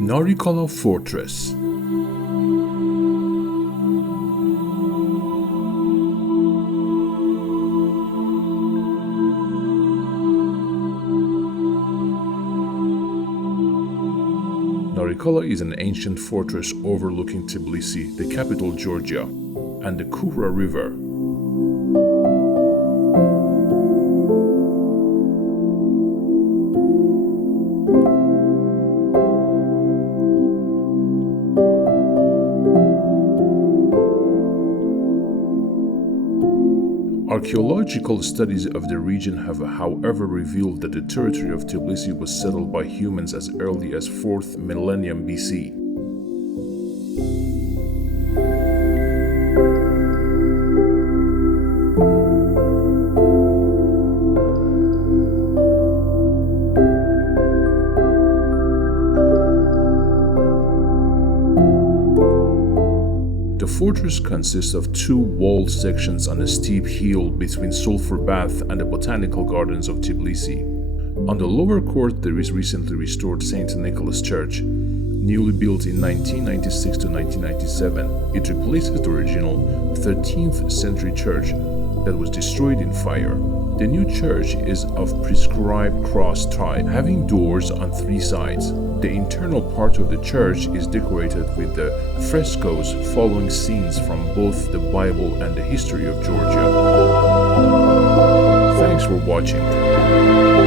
Narikala Fortress. Narikala is an ancient fortress overlooking Tbilisi, the capital Georgia, and the Kura River. Archaeological studies of the region have, however, revealed that the territory of Tbilisi was settled by humans as early as 4th millennium BC. The fortress consists of two walled sections on a steep hill between Sulfur Bath and the botanical gardens of Tbilisi. On the lower court there is recently restored St. Nicholas Church. Newly built in 1996 to 1997, it replaces the original 13th century church that was destroyed in fire. The new church is of prescribed cross type, having doors on three sides. The internal part of the church is decorated with the frescos following scenes from both the Bible and the history of Georgia. Thanks for watching.